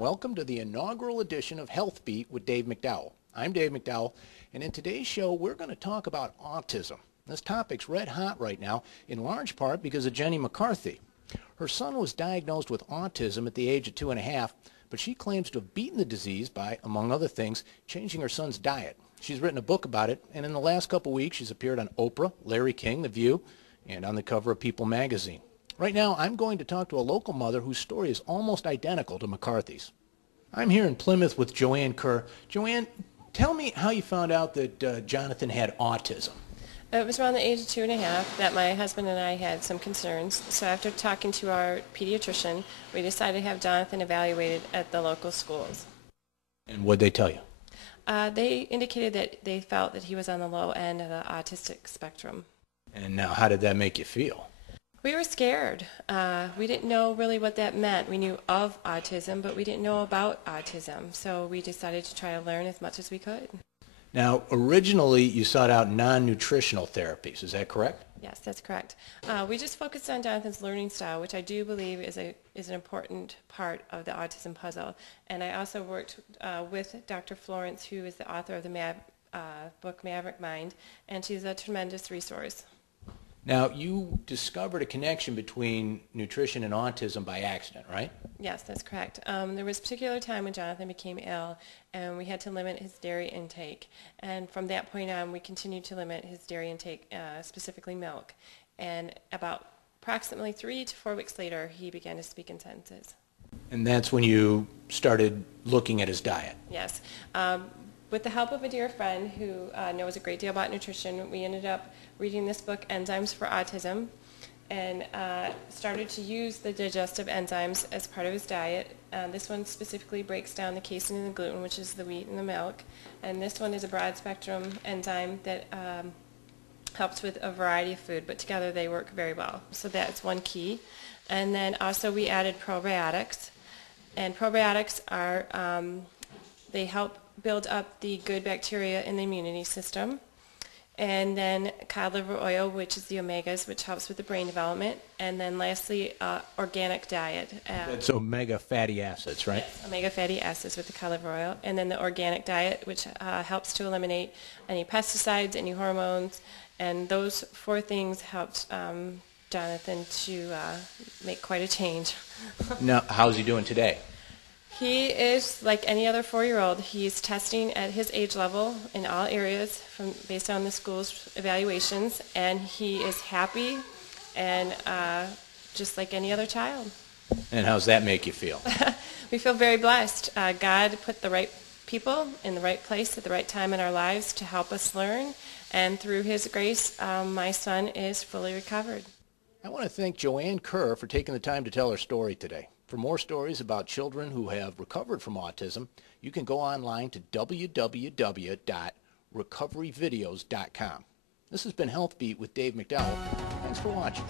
welcome to the inaugural edition of Health Beat with Dave McDowell. I'm Dave McDowell, and in today's show we're going to talk about autism. This topic's red hot right now, in large part because of Jenny McCarthy. Her son was diagnosed with autism at the age of 2.5, but she claims to have beaten the disease by, among other things, changing her son's diet. She's written a book about it, and in the last couple weeks she's appeared on Oprah, Larry King, The View, and on the cover of People magazine. Right now, I'm going to talk to a local mother whose story is almost identical to McCarthy's. I'm here in Plymouth with Joanne Kerr. Joanne, tell me how you found out that Jonathon had autism. It was around the age of 2.5 that my husband and I had some concerns. So after talking to our pediatrician, we decided to have Jonathon evaluated at the local schools. And what did they tell you? They indicated that they felt that he was on the low end of the autistic spectrum. And now, how did that make you feel? We were scared. We didn't know really what that meant. We knew of autism, but we didn't know about autism. So we decided to try to learn as much as we could. Now, originally you sought out non-nutritional therapies, is that correct? Yes, that's correct. We just focused on Jonathon's learning style, which I do believe is an important part of the autism puzzle. And I also worked with Dr. Florence, who is the author of the book Maverick Mind, and she's a tremendous resource. Now, you discovered a connection between nutrition and autism by accident, right? Yes, that's correct. There was a particular time when Jonathon became ill, and we had to limit his dairy intake. And from that point on, we continued to limit his dairy intake, specifically milk. And about approximately 3 to 4 weeks later, he began to speak in sentences. And that's when you started looking at his diet? Yes. With the help of a dear friend who knows a great deal about nutrition, we ended up reading this book, Enzymes for Autism, and started to use the digestive enzymes as part of his diet. This one specifically breaks down the casein and the gluten, which is the wheat and the milk. And this one is a broad-spectrum enzyme that helps with a variety of food, but together they work very well. So that's one key. And then also we added probiotics. And probiotics are, they help build up the good bacteria in the immunity system. And then cod liver oil, which is the omegas, which helps with the brain development. And then lastly, organic diet. That's omega fatty acids, right? Yes, omega fatty acids with the cod liver oil. And then the organic diet, which helps to eliminate any pesticides, any hormones. And those 4 things helped Jonathon to make quite a change. Now, how's he doing today? He is like any other 4-year-old. He's testing at his age level in all areas based on the school's evaluations, and he is happy and just like any other child. And how's that make you feel? We feel very blessed. God put the right people in the right place at the right time in our lives to help us learn, and through His grace, my son is fully recovered. I want to thank Joanne Kerr for taking the time to tell her story today. For more stories about children who have recovered from autism, you can go online to www.recoveryvideos.com. This has been Health Beat with Dave McDowell. Thanks for watching.